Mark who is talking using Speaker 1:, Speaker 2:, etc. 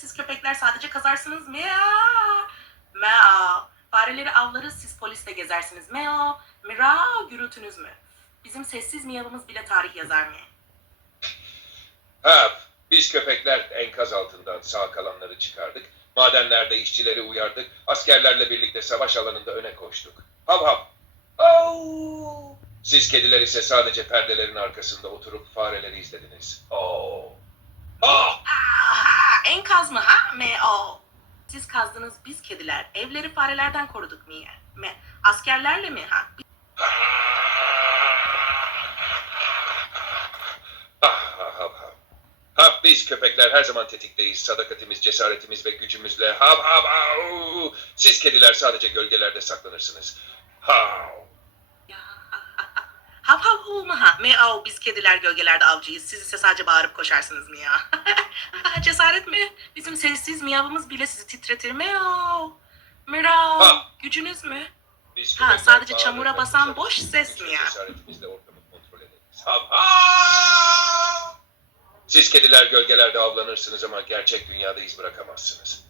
Speaker 1: siz köpekler sadece kazarsınız. Meow. Meow. Fareleri avlarız, siz polisle gezersiniz. Meow. Mirav gürültünüz mü? Bizim sessiz miyavımız bile tarih yazar mı?
Speaker 2: Ha, biz köpekler enkaz altından sağ kalanları çıkardık. Madenlerde işçileri uyardık. Askerlerle birlikte savaş alanında öne koştuk. Hav hav. Au! Siz kediler ise sadece perdelerin arkasında oturup fareleri izlediniz. Oo. Ah!
Speaker 1: Mı ha? Meow. Siz kazdınız, biz kediler. Evleri farelerden koruduk niye? Me. Askerlerle mi ha?
Speaker 2: Ah, hav hav hav. Ha, biz köpekler her zaman tetikteyiz. Sadakatimiz, cesaretimiz ve gücümüzle. Hav hav hav. Siz kediler sadece gölgelerde saklanırsınız. Hav.
Speaker 1: Ha? Meow biz kediler gölgelerde avcıyız. Siz ise sadece bağırıp koşarsınız mı ya? Cesaret mi? Bizim sessiz miyavımız bile sizi titretir. Meow. Mirav.
Speaker 2: Ha.
Speaker 1: Gücünüz mü?
Speaker 2: Biz
Speaker 1: Ha, sadece çamura basan boş ses mi ya?
Speaker 2: Cesaretimizle ortamı kontrol ederiz. Hav hav. Siz kediler gölgelerde avlanırsınız ama gerçek dünyada iz bırakamazsınız.